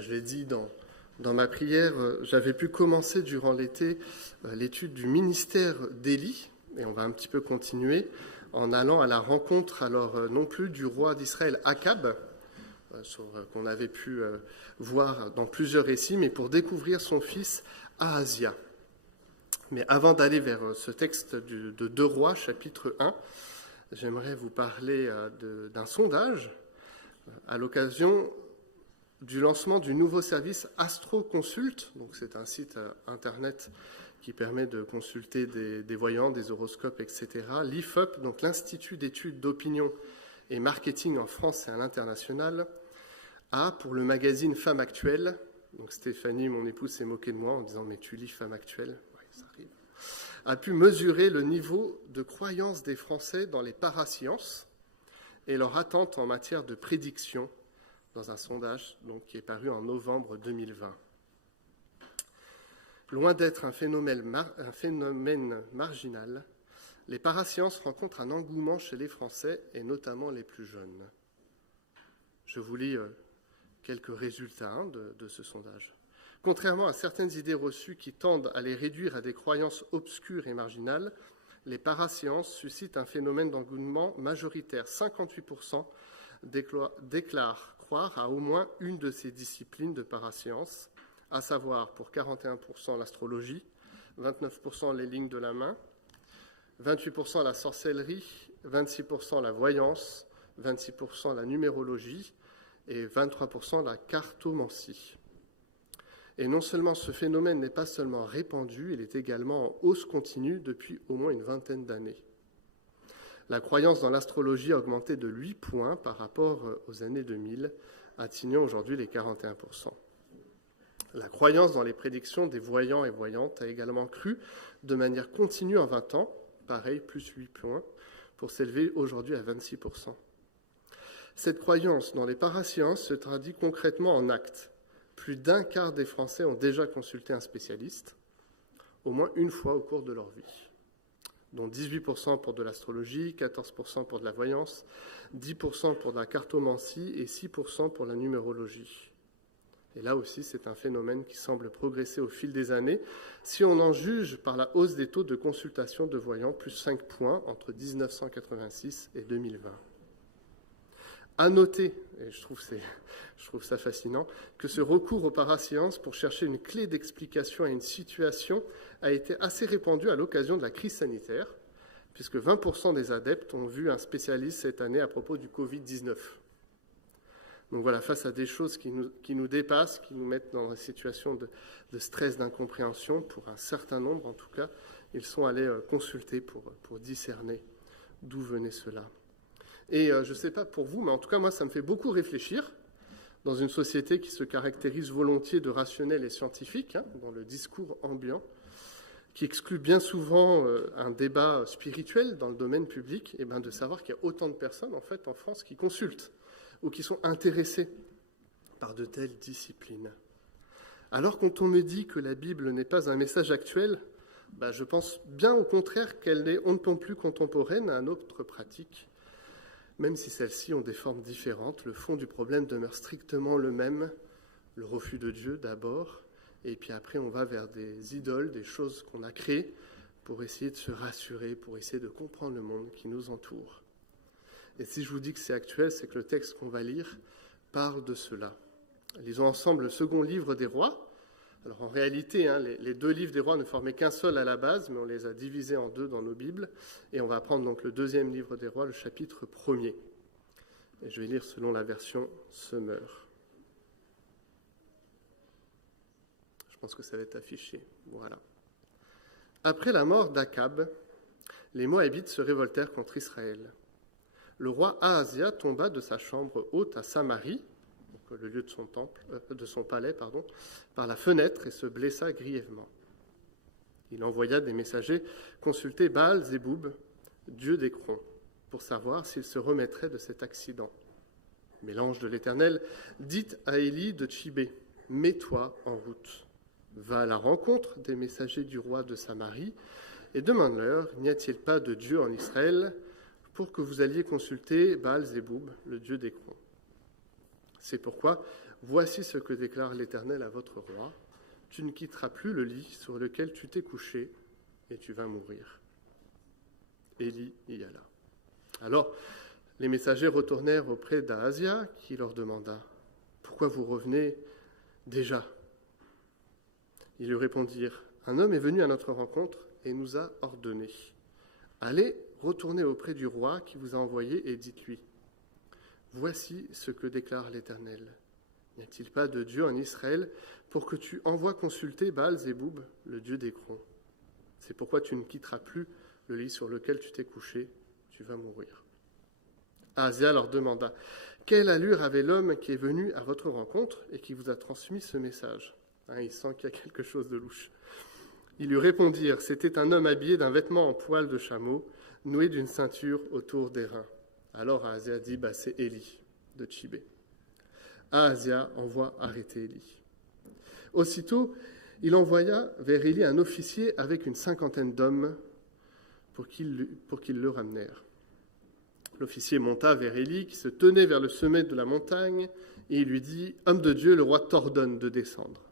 Je l'ai dit dans ma prière, j'avais pu commencer durant l'été l'étude du ministère d'Élie, et on va un petit peu continuer en allant à la rencontre, alors non plus du roi d'Israël Akab, qu'on avait pu voir dans plusieurs récits, mais pour découvrir son fils Ahazia. Mais avant d'aller vers ce texte de 2 Rois, chapitre 1, j'aimerais vous parler d'un sondage à l'occasion du lancement du nouveau service AstroConsult. Donc c'est un site internet qui permet de consulter des voyants, des horoscopes, etc. L'IFOP, donc l'Institut d'études d'opinion et marketing en France et à l'international, a pour le magazine Femme Actuelle, donc Stéphanie, mon épouse, s'est moquée de moi en disant « mais tu lis Femme Actuelle ?» Oui, ça arrive. A pu mesurer le niveau de croyance des Français dans les parasciences et leur attente en matière de prédiction dans un sondage qui est paru en novembre 2020. Loin d'être un phénomène marginal, les parasciences rencontrent un engouement chez les Français et notamment les plus jeunes. Je vous lis quelques résultats de ce sondage. Contrairement à certaines idées reçues qui tendent à les réduire à des croyances obscures et marginales, les parasciences suscitent un phénomène d'engouement majoritaire. 58% déclarent croire à au moins une de ces disciplines de parasciences, à savoir pour 41% l'astrologie, 29% les lignes de la main, 28% la sorcellerie, 26% la voyance, 26% la numérologie et 23% la cartomancie. Et non seulement ce phénomène n'est pas seulement répandu, il est également en hausse continue depuis au moins une vingtaine d'années. La croyance dans l'astrologie a augmenté de 8 points par rapport aux années 2000, atteignant aujourd'hui les 41%. La croyance dans les prédictions des voyants et voyantes a également cru de manière continue en 20 ans, pareil, plus 8 points, pour s'élever aujourd'hui à 26%. Cette croyance dans les parasciences se traduit concrètement en actes. Plus d'un quart des Français ont déjà consulté un spécialiste, au moins une fois au cours de leur vie, dont 18% pour de l'astrologie, 14% pour de la voyance, 10% pour de la cartomancie et 6% pour la numérologie. Et là aussi, c'est un phénomène qui semble progresser au fil des années, si on en juge par la hausse des taux de consultation de voyants, plus 5 points entre 1986 et 2020. À noter, et je trouve ça fascinant, que ce recours aux parasciences pour chercher une clé d'explication à une situation a été assez répandu à l'occasion de la crise sanitaire, puisque 20% des adeptes ont vu un spécialiste cette année à propos du Covid-19. Donc voilà, face à des choses qui nous dépassent, qui nous mettent dans une situation de stress, d'incompréhension, pour un certain nombre en tout cas, ils sont allés consulter pour discerner d'où venait cela. Et je ne sais pas pour vous, mais en tout cas, moi, ça me fait beaucoup réfléchir dans une société qui se caractérise volontiers de rationnel et scientifique, dans le discours ambiant, qui exclut bien souvent un débat spirituel dans le domaine public, et bien de savoir qu'il y a autant de personnes, en fait, en France qui consultent ou qui sont intéressées par de telles disciplines. Alors, quand on me dit que la Bible n'est pas un message actuel, je pense bien au contraire qu'elle est on ne peut plus contemporaine à notre pratique. Même si celles-ci ont des formes différentes, le fond du problème demeure strictement le même, le refus de Dieu d'abord, et puis après on va vers des idoles, des choses qu'on a créées pour essayer de se rassurer, pour essayer de comprendre le monde qui nous entoure. Et si je vous dis que c'est actuel, c'est que le texte qu'on va lire parle de cela. Lisons ensemble le second livre des rois. Alors en réalité, les 2 livres des rois ne formaient qu'un seul à la base, mais on les a divisés en 2 dans nos Bibles. Et on va prendre donc le 2e livre des rois, le chapitre 1er. Et je vais lire selon la version Semeur. Je pense que ça va être affiché. Voilà. Après la mort d'Akab, les Moabites se révoltèrent contre Israël. Le roi Ahazia tomba de sa chambre haute à Samarie, le lieu de son palais, par la fenêtre et se blessa grièvement. Il envoya des messagers consulter Baal-Zéboub, dieu d'Écron, pour savoir s'il se remettrait de cet accident. Mais l'ange de l'Éternel dit à Élie de Tchibé, « Mets-toi en route, va à la rencontre des messagers du roi de Samarie et demande-leur, n'y a-t-il pas de Dieu en Israël pour que vous alliez consulter Baal-Zéboub, le dieu d'Écron ?» C'est pourquoi, voici ce que déclare l'Éternel à votre roi. Tu ne quitteras plus le lit sur lequel tu t'es couché et tu vas mourir. » Élie y alla. Alors, les messagers retournèrent auprès d'Ahazia, qui leur demanda « Pourquoi vous revenez déjà ?» Ils lui répondirent « Un homme est venu à notre rencontre et nous a ordonné. Allez, retournez auprès du roi qui vous a envoyé et dites-lui « Voici ce que déclare l'Éternel. N'y a-t-il pas de Dieu en Israël pour que tu envoies consulter Baal-Zéboub, le dieu d'Écron? C'est pourquoi tu ne quitteras plus le lit sur lequel tu t'es couché, tu vas mourir. » Ahazia leur demanda « Quelle allure avait l'homme qui est venu à votre rencontre et qui vous a transmis ce message ?» Il sent qu'il y a quelque chose de louche. Ils lui répondirent « C'était un homme habillé d'un vêtement en poil de chameau, noué d'une ceinture autour des reins. » Alors Ahazia dit « C'est Élie de Tchibé. » Ahazia envoie arrêter Élie. Aussitôt, il envoya vers Élie un officier avec une 50aine d'hommes pour qu'ils le ramenèrent. L'officier monta vers Élie, qui se tenait vers le sommet de la montagne, et il lui dit « Homme de Dieu, le roi t'ordonne de descendre. »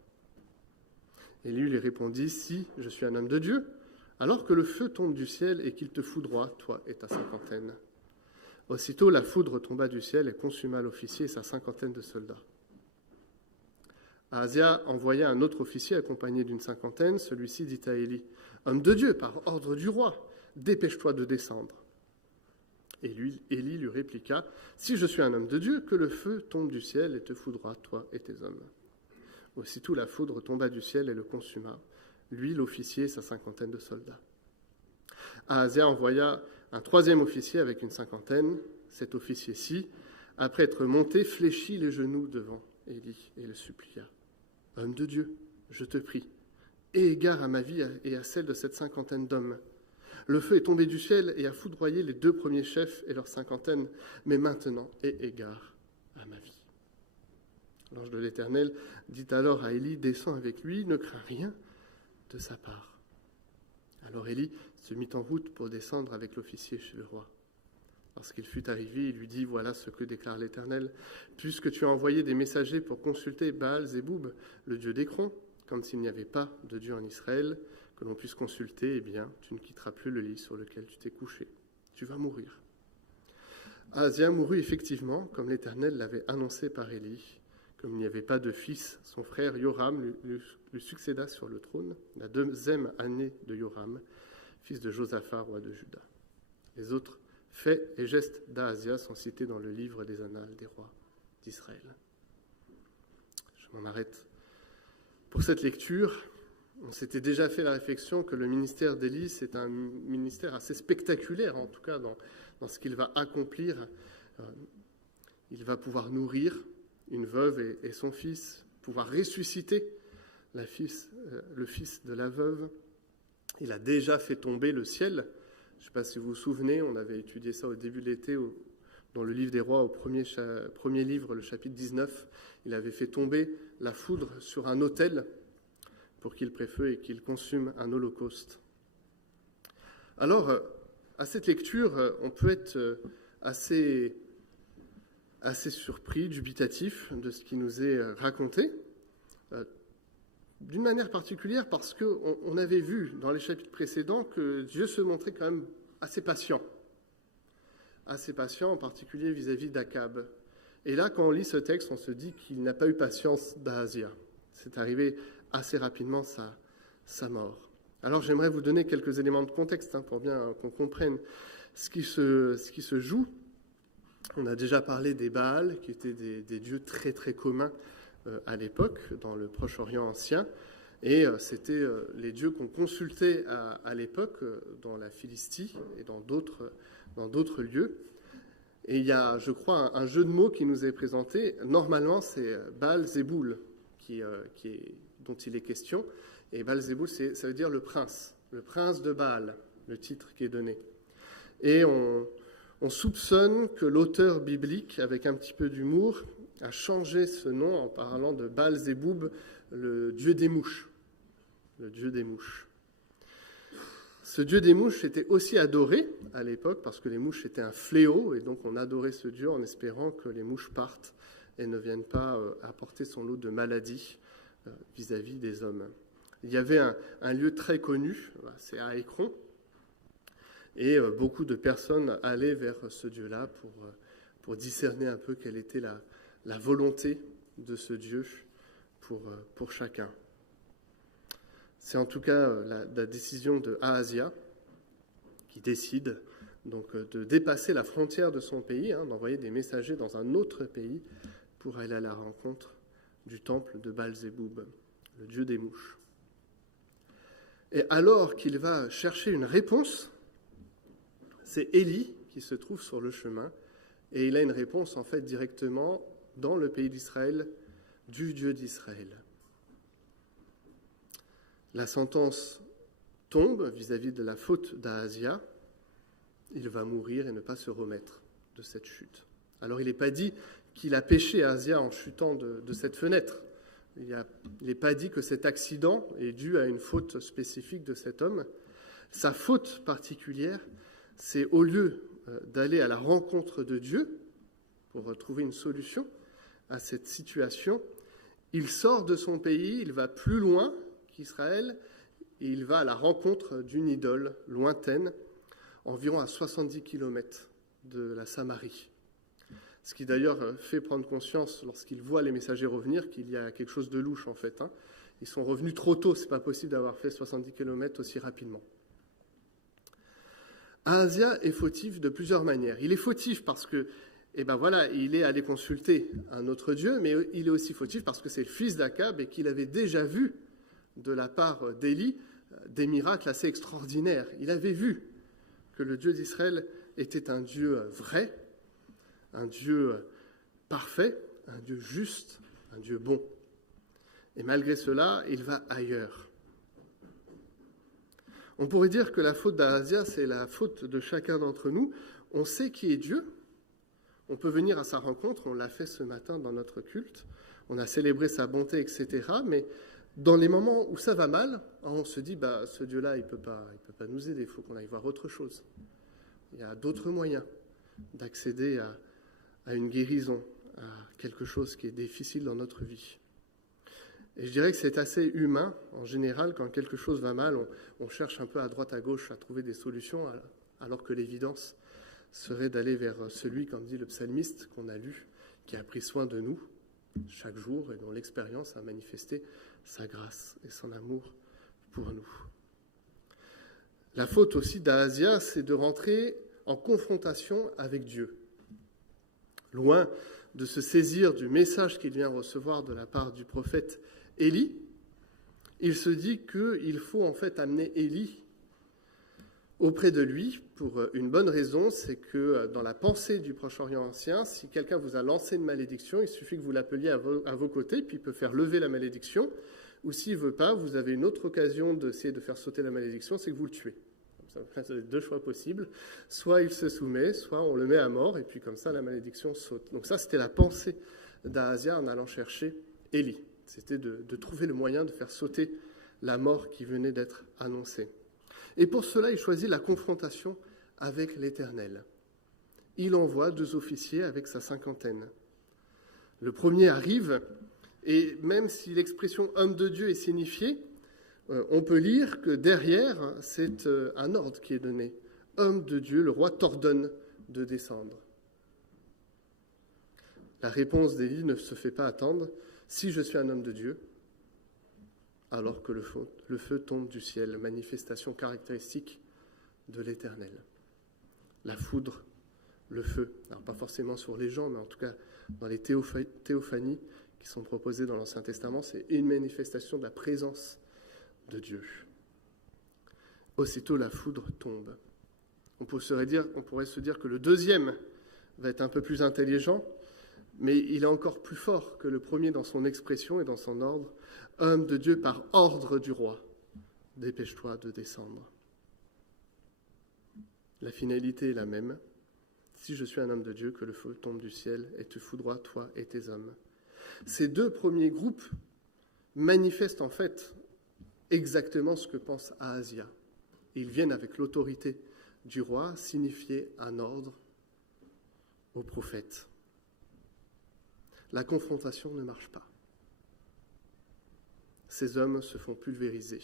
Élie lui répondit « Si, je suis un homme de Dieu, alors que le feu tombe du ciel et qu'il te foudroie, toi et ta 50aine. » Aussitôt, la foudre tomba du ciel et consuma l'officier et sa 50aine de soldats. Ahazia envoya un autre officier accompagné d'une 50aine. Celui-ci dit à Élie « Homme de Dieu, par ordre du roi, dépêche-toi de descendre. » Et Élie lui répliqua « Si je suis un homme de Dieu, que le feu tombe du ciel et te foudroie, toi et tes hommes. » Aussitôt la foudre tomba du ciel et le consuma, lui, l'officier et sa 50aine de soldats. Ahazia envoya un troisième officier avec une 50aine. Cet officier-ci, après être monté, fléchit les genoux devant Élie et le supplia. « Homme de Dieu, je te prie, aie égard à ma vie et à celle de cette 50aine d'hommes. Le feu est tombé du ciel et a foudroyé les 2 premiers chefs et leur 50aine, mais maintenant aie égard à ma vie. » L'ange de l'Éternel dit alors à Élie « Descends avec lui, ne crains rien de sa part. » Alors Élie se mit en route pour descendre avec l'officier chez le roi. Lorsqu'il fut arrivé, il lui dit « Voilà ce que déclare l'Éternel. Puisque tu as envoyé des messagers pour consulter Baal-Zéboub, le dieu d'Écron, comme s'il n'y avait pas de Dieu en Israël, que l'on puisse consulter, eh bien, tu ne quitteras plus le lit sur lequel tu t'es couché. Tu vas mourir. » Ahazia mourut effectivement, comme l'Éternel l'avait annoncé par Élie. Comme il n'y avait pas de fils, son frère Yoram lui succéda sur le trône, la 2e année de Yoram, fils de Josaphat, roi de Juda. Les autres faits et gestes d'Ahazia sont cités dans le livre des Annales des rois d'Israël. Je m'en arrête pour cette lecture. On s'était déjà fait la réflexion que le ministère d'Élie, c'est un ministère assez spectaculaire, en tout cas dans ce qu'il va accomplir. Il va pouvoir nourrir une veuve et son fils, pouvoir ressusciter le fils de la veuve. Il a déjà fait tomber le ciel. Je ne sais pas si vous vous souvenez, on avait étudié ça au début de l'été dans le livre des rois, au premier livre, le chapitre 19. Il avait fait tomber la foudre sur un autel pour qu'il prenne feu et qu'il consume un holocauste. Alors, à cette lecture, on peut être assez surpris, dubitatif de ce qui nous est raconté, d'une manière particulière parce qu'on avait vu dans les chapitres précédents que Dieu se montrait quand même assez patient en particulier vis-à-vis d'Akab. Et là, quand on lit ce texte, on se dit qu'il n'a pas eu patience d'Ahazia. C'est arrivé assez rapidement sa mort. Alors j'aimerais vous donner quelques éléments de contexte pour bien qu'on comprenne ce qui se joue. On a déjà parlé des Baals, qui étaient des dieux très très communs à l'époque, dans le Proche-Orient ancien. Et c'était les dieux qu'on consultait à l'époque dans la Philistie et dans d'autres lieux. Et il y a, je crois, un jeu de mots qui nous est présenté. Normalement, c'est Baal-Zéboul dont il est question. Et Baal-Zéboul, ça veut dire le prince de Baal, le titre qui est donné. Et on soupçonne que l'auteur biblique, avec un petit peu d'humour, a changé ce nom en parlant de Baal-Zéboub, le dieu des mouches. Le dieu des mouches. Ce dieu des mouches était aussi adoré à l'époque parce que les mouches étaient un fléau et donc on adorait ce dieu en espérant que les mouches partent et ne vienne pas apporter son lot de maladies vis-à-vis des hommes. Il y avait un lieu très connu, c'est à Écron, et beaucoup de personnes allaient vers ce Dieu-là pour discerner un peu quelle était la volonté de ce Dieu pour chacun. C'est en tout cas la décision de Ahazia qui décide donc de dépasser la frontière de son pays, d'envoyer des messagers dans un autre pays pour aller à la rencontre du temple de Baal-Zéboub, le dieu des mouches. Et alors qu'il va chercher une réponse, c'est Élie qui se trouve sur le chemin, et il a une réponse en fait directement dans le pays d'Israël, du Dieu d'Israël. La sentence tombe vis-à-vis de la faute d'Ahazia. Il va mourir et ne pas se remettre de cette chute. Alors il n'est pas dit qu'il a péché Ahazia en chutant de cette fenêtre. Il n'est pas dit que cet accident est dû à une faute spécifique de cet homme. Sa faute particulière, c'est au lieu d'aller à la rencontre de Dieu pour trouver une solution à cette situation, il sort de son pays, il va plus loin qu'Israël, et il va à la rencontre d'une idole lointaine, environ à 70 km de la Samarie. Ce qui d'ailleurs fait prendre conscience, lorsqu'il voit les messagers revenir, qu'il y a quelque chose de louche en fait. Ils sont revenus trop tôt, c'est pas possible d'avoir fait 70 km aussi rapidement. Ahazia est fautif de plusieurs manières. Il est fautif parce que, il est allé consulter un autre Dieu, mais il est aussi fautif parce que c'est le fils d'Akab et qu'il avait déjà vu de la part d'Élie des miracles assez extraordinaires. Il avait vu que le Dieu d'Israël était un Dieu vrai, un Dieu parfait, un Dieu juste, un Dieu bon. Et malgré cela, il va ailleurs. On pourrait dire que la faute d'Ahazia, c'est la faute de chacun d'entre nous. On sait qui est Dieu. On peut venir à sa rencontre, on l'a fait ce matin dans notre culte. On a célébré sa bonté, etc. Mais dans les moments où ça va mal, on se dit, ce Dieu-là, il peut pas nous aider, il faut qu'on aille voir autre chose. Il y a d'autres moyens d'accéder à une guérison, à quelque chose qui est difficile dans notre vie. Et je dirais que c'est assez humain, en général, quand quelque chose va mal, on cherche un peu à droite, à gauche à trouver des solutions, alors que l'évidence serait d'aller vers celui, comme dit le psalmiste qu'on a lu, qui a pris soin de nous chaque jour et dont l'expérience a manifesté sa grâce et son amour pour nous. La faute aussi d'Ahazia, c'est de rentrer en confrontation avec Dieu. Loin de se saisir du message qu'il vient recevoir de la part du prophète Élie, il se dit qu'il faut en fait amener Élie auprès de lui pour une bonne raison, c'est que dans la pensée du Proche-Orient ancien, si quelqu'un vous a lancé une malédiction, il suffit que vous l'appeliez à vos côtés, puis il peut faire lever la malédiction, ou s'il ne veut pas, vous avez une autre occasion d'essayer de faire sauter la malédiction, c'est que vous le tuez. Comme ça, vous avez deux choix possibles. Soit il se soumet, soit on le met à mort, et puis comme ça, la malédiction saute. Donc ça, c'était la pensée d'Ahazia en allant chercher Élie. C'était de trouver le moyen de faire sauter la mort qui venait d'être annoncée. Et pour cela, il choisit la confrontation avec l'Éternel. Il envoie 2 officiers avec sa 50aine. Le premier arrive, et même si l'expression « homme de Dieu » est signifiée, on peut lire que derrière, c'est un ordre qui est donné. « Homme de Dieu, le roi t'ordonne de descendre. » La réponse d'Élie ne se fait pas attendre. « Si je suis un homme de Dieu », alors que le feu tombe du ciel, manifestation caractéristique de l'Éternel. La foudre, le feu, alors pas forcément sur les gens, mais en tout cas dans les théophanies qui sont proposées dans l'Ancien Testament, c'est une manifestation de la présence de Dieu. Aussitôt la foudre tombe. On pourrait se dire que le deuxième va être un peu plus intelligent, mais il est encore plus fort que le premier dans son expression et dans son ordre. Homme de Dieu par ordre du roi, dépêche-toi de descendre. La finalité est la même. Si je suis un homme de Dieu, que le feu tombe du ciel et te foudroie, toi et tes hommes. Ces 2 premiers groupes manifestent en fait exactement ce que pense Ahazia. Ils viennent avec l'autorité du roi signifier un ordre au prophète. La confrontation ne marche pas. Ces hommes se font pulvériser.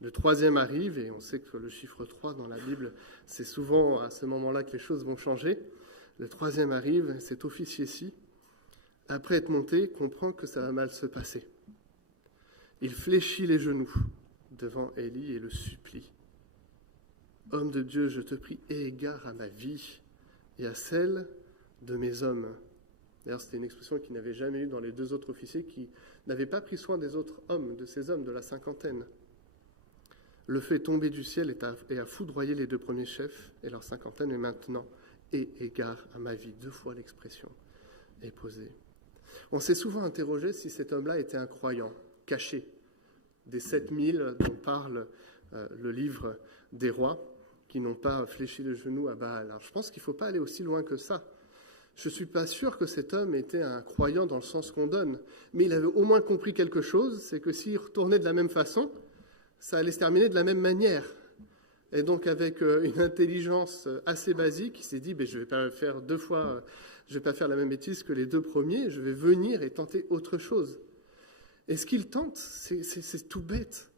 Le troisième arrive, et on sait que le chiffre 3 dans la Bible, c'est souvent à ce moment-là que les choses vont changer. Le troisième arrive, cet officier-ci, après être monté, comprend que ça va mal se passer. Il fléchit les genoux devant Élie et le supplie. « Homme de Dieu, je te prie, aie égard à ma vie et à celle de mes hommes. » D'ailleurs, c'était une expression qu'il n'avait jamais eue dans les deux autres officiers qui n'avaient pas pris soin des autres hommes, de ces hommes de la cinquantaine. Le fait tombé du ciel et a foudroyé les deux premiers chefs et leur cinquantaine, et maintenant, aie égard à ma vie. 2 fois l'expression est posée. On s'est souvent interrogé si cet homme-là était un croyant, caché, des 7000 dont parle le livre des rois, qui n'ont pas fléchi le genou à Baal. Alors, je pense qu'il ne faut pas aller aussi loin que ça. Je ne suis pas sûr que cet homme était un croyant dans le sens qu'on donne, mais il avait au moins compris quelque chose, c'est que s'il retournait de la même façon, ça allait se terminer de la même manière. Et donc, avec une intelligence assez basique, il s'est dit, je ne vais pas faire 2 fois, je ne vais pas faire la même bêtise que les 2 premiers, je vais venir et tenter autre chose. Et ce qu'il tente, c'est tout bête.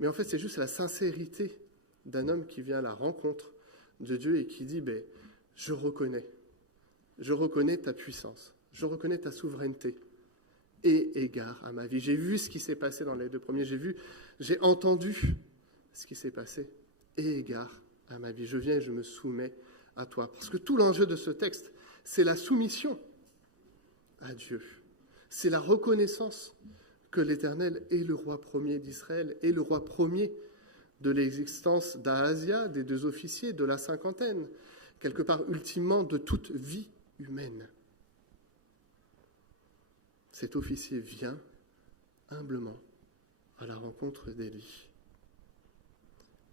Mais en fait, c'est juste la sincérité d'un homme qui vient à la rencontre de Dieu et qui dit, je reconnais ta puissance, je reconnais ta souveraineté, et égard à ma vie. J'ai vu ce qui s'est passé dans les 2 premiers, j'ai entendu ce qui s'est passé, et égard à ma vie. Je viens et je me soumets à toi. Parce que tout l'enjeu de ce texte, c'est la soumission à Dieu. C'est la reconnaissance que l'Éternel est le roi premier d'Israël, est le roi premier de l'existence d'Ahazia, des 2 officiers, de la cinquantaine, quelque part ultimement de toute vie humaine. Cet officier vient humblement à la rencontre d'Élie.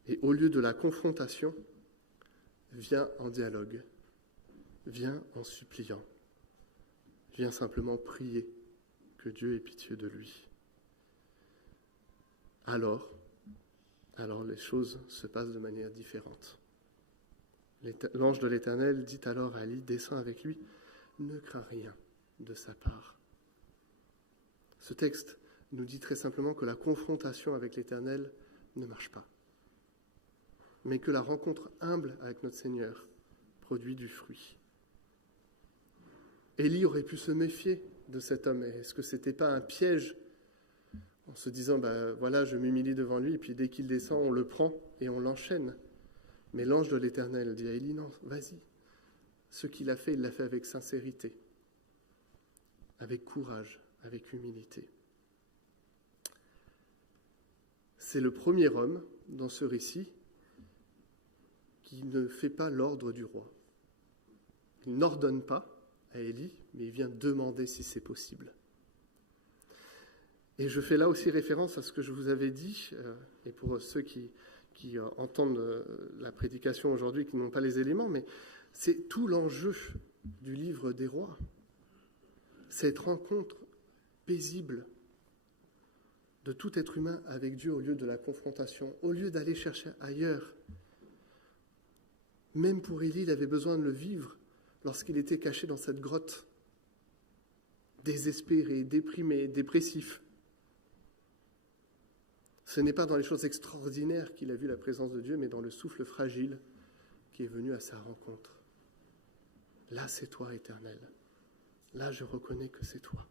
Et au lieu de la confrontation, vient en dialogue, vient en suppliant, vient simplement prier que Dieu ait pitié de lui. Alors les choses se passent de manière différente. L'ange de l'Éternel dit alors à Élie, descends avec lui, ne crains rien de sa part. Ce texte nous dit très simplement que la confrontation avec l'Éternel ne marche pas, mais que la rencontre humble avec notre Seigneur produit du fruit. Élie aurait pu se méfier de cet homme. Est-ce que ce n'était pas un piège en se disant, voilà, je m'humilie devant lui, et puis dès qu'il descend, on le prend et on l'enchaîne. Mais l'ange de l'Éternel dit à Élie, non, vas-y. Ce qu'il a fait, il l'a fait avec sincérité, avec courage, avec humilité. C'est le premier homme dans ce récit qui ne fait pas l'ordre du roi. Il n'ordonne pas à Élie, mais il vient demander si c'est possible. Et je fais là aussi référence à ce que je vous avais dit, et pour ceux qui entendent la prédication aujourd'hui, qui n'ont pas les éléments, mais c'est tout l'enjeu du livre des rois. Cette rencontre paisible de tout être humain avec Dieu au lieu de la confrontation, au lieu d'aller chercher ailleurs. Même pour Élie, il avait besoin de le vivre lorsqu'il était caché dans cette grotte, désespéré, déprimé, dépressif. Ce n'est pas dans les choses extraordinaires qu'il a vu la présence de Dieu, mais dans le souffle fragile qui est venu à sa rencontre. Là, c'est toi, Éternel. Là, je reconnais que c'est toi.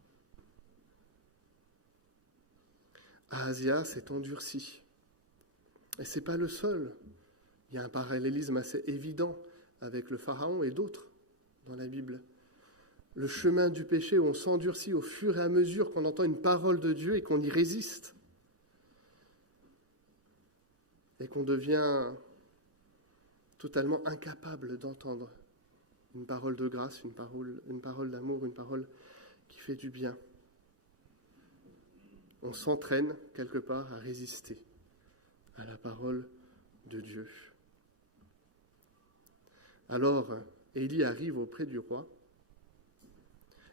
Ahazia s'est endurci. Et ce n'est pas le seul. Il y a un parallélisme assez évident avec le Pharaon et d'autres dans la Bible. Le chemin du péché où on s'endurcit au fur et à mesure qu'on entend une parole de Dieu et qu'on y résiste. Et qu'on devient totalement incapable d'entendre une parole de grâce, une parole d'amour, une parole qui fait du bien. On s'entraîne quelque part à résister à la parole de Dieu. Alors, Élie arrive auprès du roi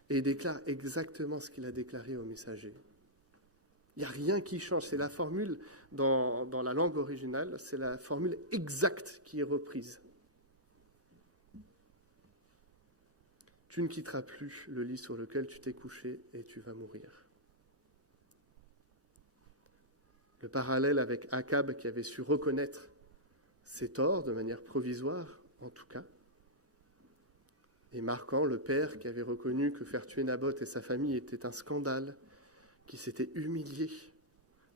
et déclare exactement ce qu'il a déclaré au messager. Il n'y a rien qui change, c'est la formule dans la langue originale, c'est la formule exacte qui est reprise. Tu ne quitteras plus le lit sur lequel tu t'es couché et tu vas mourir. Le parallèle avec Akab qui avait su reconnaître ses torts de manière provisoire, en tout cas, et marquant le père qui avait reconnu que faire tuer Naboth et sa famille était un scandale, qui s'était humilié,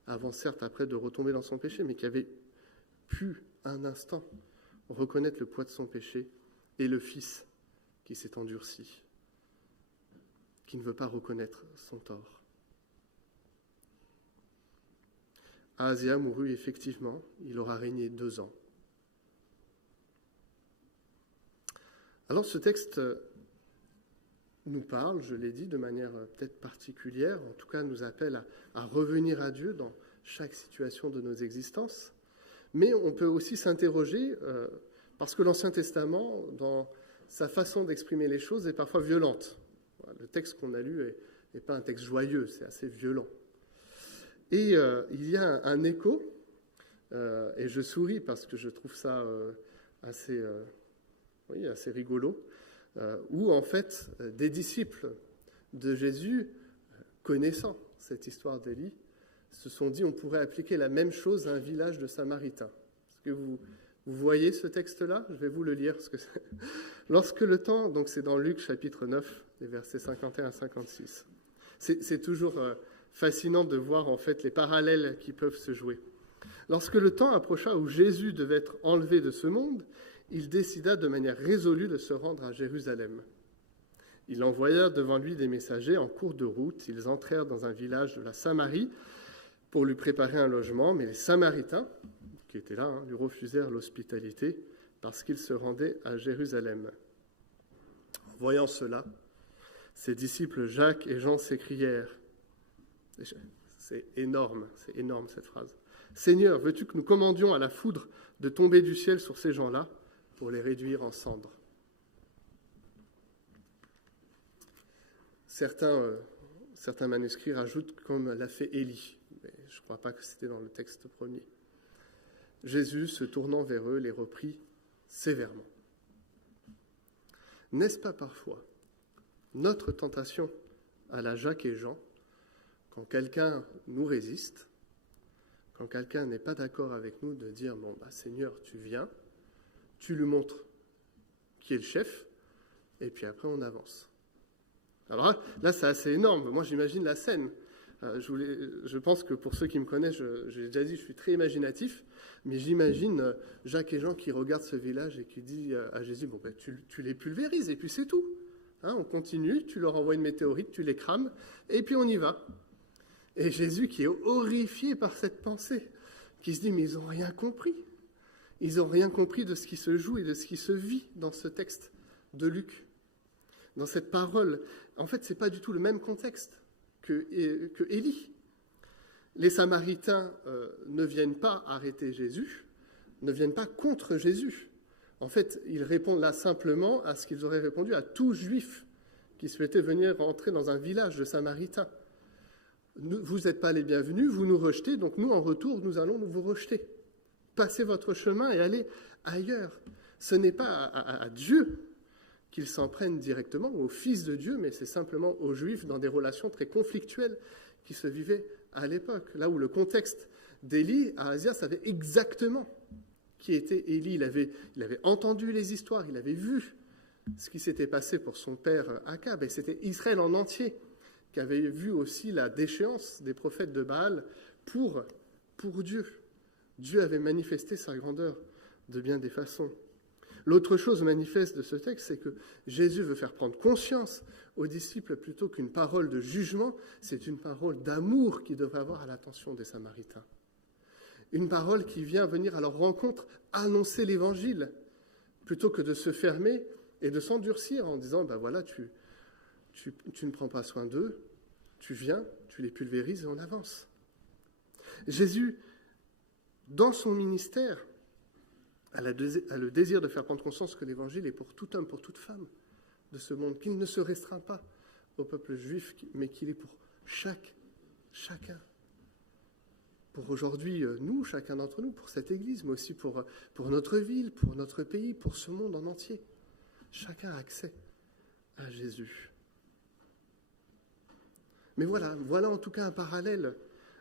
avant certes après de retomber dans son péché, mais qui avait pu un instant reconnaître le poids de son péché, et le fils qui s'est endurci, qui ne veut pas reconnaître son tort. Ahazia mourut effectivement, il aura régné 2 ans. Alors ce texte nous parle, je l'ai dit, de manière peut-être particulière, en tout cas nous appelle à revenir à Dieu dans chaque situation de nos existences, mais on peut aussi s'interroger, parce que l'Ancien Testament, dans sa façon d'exprimer les choses, est parfois violente. Le texte qu'on a lu n'est pas un texte joyeux, c'est assez violent. Et il y a un écho, et je souris parce que je trouve ça assez rigolo, où en fait des disciples de Jésus, connaissant cette histoire d'Élie, se sont dit on pourrait appliquer la même chose à un village de Samaritains. Est-ce que vous voyez ce texte-là? Je vais vous le lire. Lorsque le temps, donc c'est dans Luc chapitre 9, les versets 51 à 56. C'est toujours fascinant de voir en fait les parallèles qui peuvent se jouer. Lorsque le temps approcha où Jésus devait être enlevé de ce monde, il décida de manière résolue de se rendre à Jérusalem. Il envoya devant lui des messagers en cours de route. Ils entrèrent dans un village de la Samarie pour lui préparer un logement, mais les Samaritains, qui étaient là, lui refusèrent l'hospitalité parce qu'il se rendait à Jérusalem. En voyant cela, ses disciples Jacques et Jean s'écrièrent, c'est énorme cette phrase, « Seigneur, veux-tu que nous commandions à la foudre de tomber du ciel sur ces gens-là pour les réduire en cendres ?» Certains manuscrits rajoutent comme l'a fait Élie, mais je ne crois pas que c'était dans le texte premier. Jésus, se tournant vers eux, les reprit sévèrement. N'est-ce pas parfois notre tentation à la Jacques et Jean, quand quelqu'un nous résiste, quand quelqu'un n'est pas d'accord avec nous, de dire « Seigneur, tu viens, tu lui montres qui est le chef, et puis après on avance. » Alors là, c'est assez énorme. Moi, j'imagine la scène. Je pense que pour ceux qui me connaissent, j'ai déjà dit, je suis très imaginatif, mais j'imagine Jacques et Jean qui regardent ce village et qui disent à Jésus, tu les pulvérises et puis c'est tout. Hein, on continue, tu leur envoies une météorite, tu les crames, et puis on y va. Et Jésus qui est horrifié par cette pensée, qui se dit, mais ils n'ont rien compris. Ils n'ont rien compris de ce qui se joue et de ce qui se vit dans ce texte de Luc. Dans cette parole, en fait, ce n'est pas du tout le même contexte que Élie. Les Samaritains ne viennent pas arrêter Jésus, ne viennent pas contre Jésus. En fait, ils répondent là simplement à ce qu'ils auraient répondu à tout juif qui souhaitait venir entrer dans un village de Samaritains. Vous n'êtes pas les bienvenus, vous nous rejetez, donc nous, en retour, nous allons vous rejeter. Passez votre chemin et allez ailleurs. Ce n'est pas à Dieu qu'ils s'en prennent directement, au Fils de Dieu, mais c'est simplement aux Juifs dans des relations très conflictuelles qui se vivaient à l'époque. Là où le contexte d'Élie, Ahazia savait exactement qui était Élie. Il avait entendu les histoires, il avait vu ce qui s'était passé pour son père Akab, et c'était Israël en entier qui avait vu aussi la déchéance des prophètes de Baal pour Dieu. Dieu avait manifesté sa grandeur de bien des façons. L'autre chose manifeste de ce texte, c'est que Jésus veut faire prendre conscience aux disciples plutôt qu'une parole de jugement, c'est une parole d'amour qui devrait avoir à l'attention des Samaritains. Une parole qui vient venir à leur rencontre annoncer l'évangile, plutôt que de se fermer et de s'endurcir en disant, tu ne prends pas soin d'eux, tu viens, tu les pulvérises et on avance. Jésus, dans son ministère, a le désir de faire prendre conscience que l'évangile est pour tout homme, pour toute femme de ce monde, qu'il ne se restreint pas au peuple juif, mais qu'il est pour chacun. Pour aujourd'hui, nous, chacun d'entre nous, pour cette Église, mais aussi pour notre ville, pour notre pays, pour ce monde en entier. Chacun a accès à Jésus. Mais voilà en tout cas un parallèle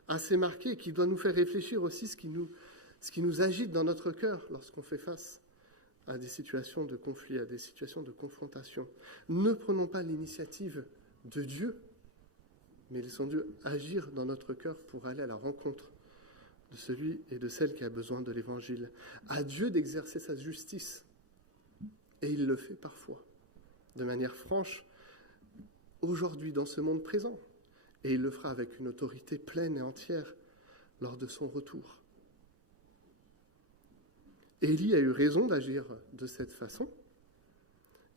assez marqué qui doit nous faire réfléchir aussi ce qui nous agite dans notre cœur lorsqu'on fait face à des situations de conflit, à des situations de confrontation. Ne prenons pas l'initiative de Dieu, mais laissons Dieu agir dans notre cœur pour aller à la rencontre de celui et de celle qui a besoin de l'Évangile. À Dieu d'exercer sa justice, et il le fait parfois, de manière franche, aujourd'hui dans ce monde présent. Et il le fera avec une autorité pleine et entière lors de son retour. Élie a eu raison d'agir de cette façon.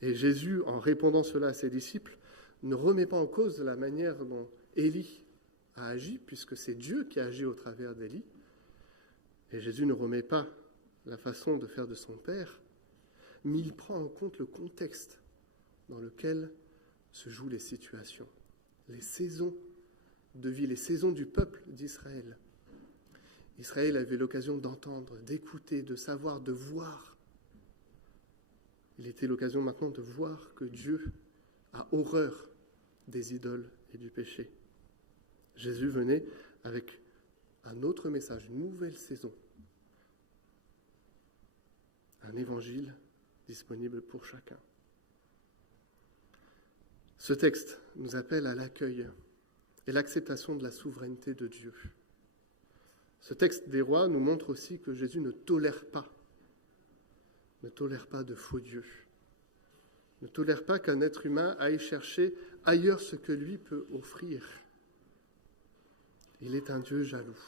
Et Jésus, en répondant cela à ses disciples, ne remet pas en cause la manière dont Élie a agi, puisque c'est Dieu qui a agi au travers d'Élie. Et Jésus ne remet pas la façon de faire de son Père, mais il prend en compte le contexte dans lequel se jouent les situations, les saisons de vie, les saisons du peuple d'Israël. Israël avait l'occasion d'entendre, d'écouter, de savoir, de voir. Il était l'occasion maintenant de voir que Dieu a horreur des idoles et du péché. Jésus venait avec un autre message, une nouvelle saison. Un évangile disponible pour chacun. Ce texte nous appelle à l'accueil et l'acceptation de la souveraineté de Dieu. Ce texte des rois nous montre aussi que Jésus ne tolère pas de faux dieux, ne tolère pas qu'un être humain aille chercher ailleurs ce que lui peut offrir. Il est un Dieu jaloux,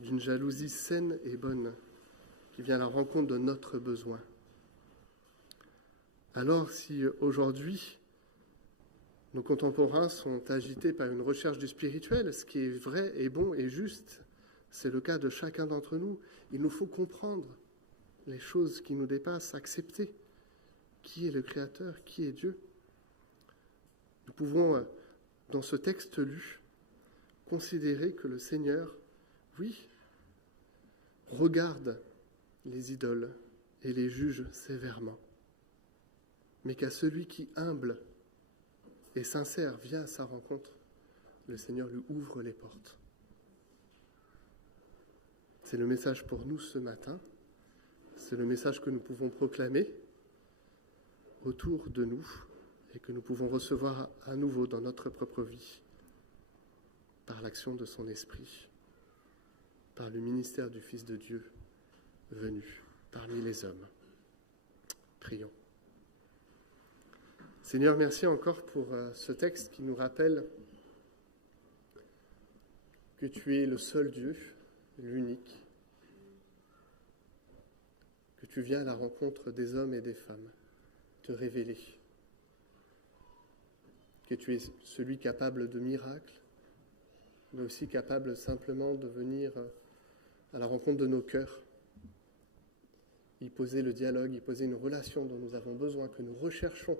d'une jalousie saine et bonne, qui vient à la rencontre de notre besoin. Alors, si aujourd'hui, nos contemporains sont agités par une recherche du spirituel, ce qui est vrai et bon et juste, c'est le cas de chacun d'entre nous. Il nous faut comprendre les choses qui nous dépassent, accepter qui est le Créateur, qui est Dieu. Nous pouvons, dans ce texte lu, considérer que le Seigneur, oui, regarde les idoles et les juge sévèrement, mais qu'à celui qui, humble et sincère, vient à sa rencontre, le Seigneur lui ouvre les portes. C'est le message pour nous ce matin. C'est le message que nous pouvons proclamer autour de nous et que nous pouvons recevoir à nouveau dans notre propre vie par l'action de son Esprit, par le ministère du Fils de Dieu venu parmi les hommes. Prions. Seigneur, merci encore pour ce texte qui nous rappelle que tu es le seul Dieu, l'unique, que tu viens à la rencontre des hommes et des femmes, te révéler, que tu es celui capable de miracles, mais aussi capable simplement de venir à la rencontre de nos cœurs, y poser le dialogue, y poser une relation dont nous avons besoin, que nous recherchons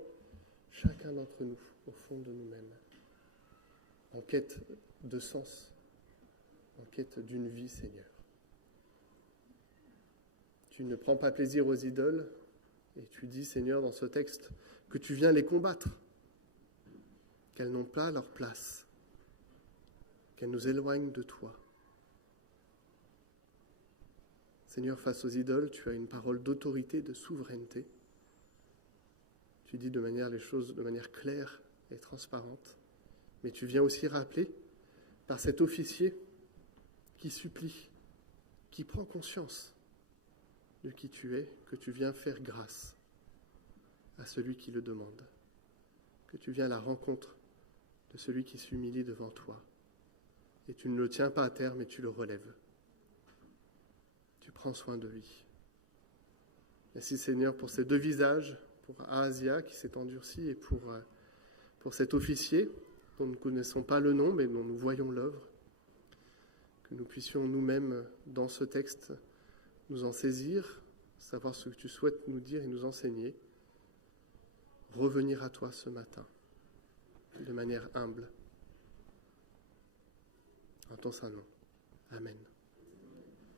chacun d'entre nous, au fond de nous-mêmes, en quête de sens, en quête d'une vie, Seigneur. Tu ne prends pas plaisir aux idoles, et tu dis, Seigneur, dans ce texte, que tu viens les combattre, qu'elles n'ont pas leur place, qu'elles nous éloignent de toi. Seigneur, face aux idoles, tu as une parole d'autorité, de souveraineté. Tu dis les choses de manière claire et transparente, mais tu viens aussi rappeler par cet officier qui supplie, qui prend conscience de qui tu es, que tu viens faire grâce à celui qui le demande, que tu viens à la rencontre de celui qui s'humilie devant toi, et tu ne le tiens pas à terre, mais tu le relèves. Tu prends soin de lui. Merci Seigneur pour ces deux visages, pour Ahazia qui s'est endurci et pour cet officier dont nous ne connaissons pas le nom mais dont nous voyons l'œuvre, que nous puissions nous-mêmes dans ce texte nous en saisir, savoir ce que tu souhaites nous dire et nous enseigner, revenir à toi ce matin de manière humble. En ton saint nom. Amen.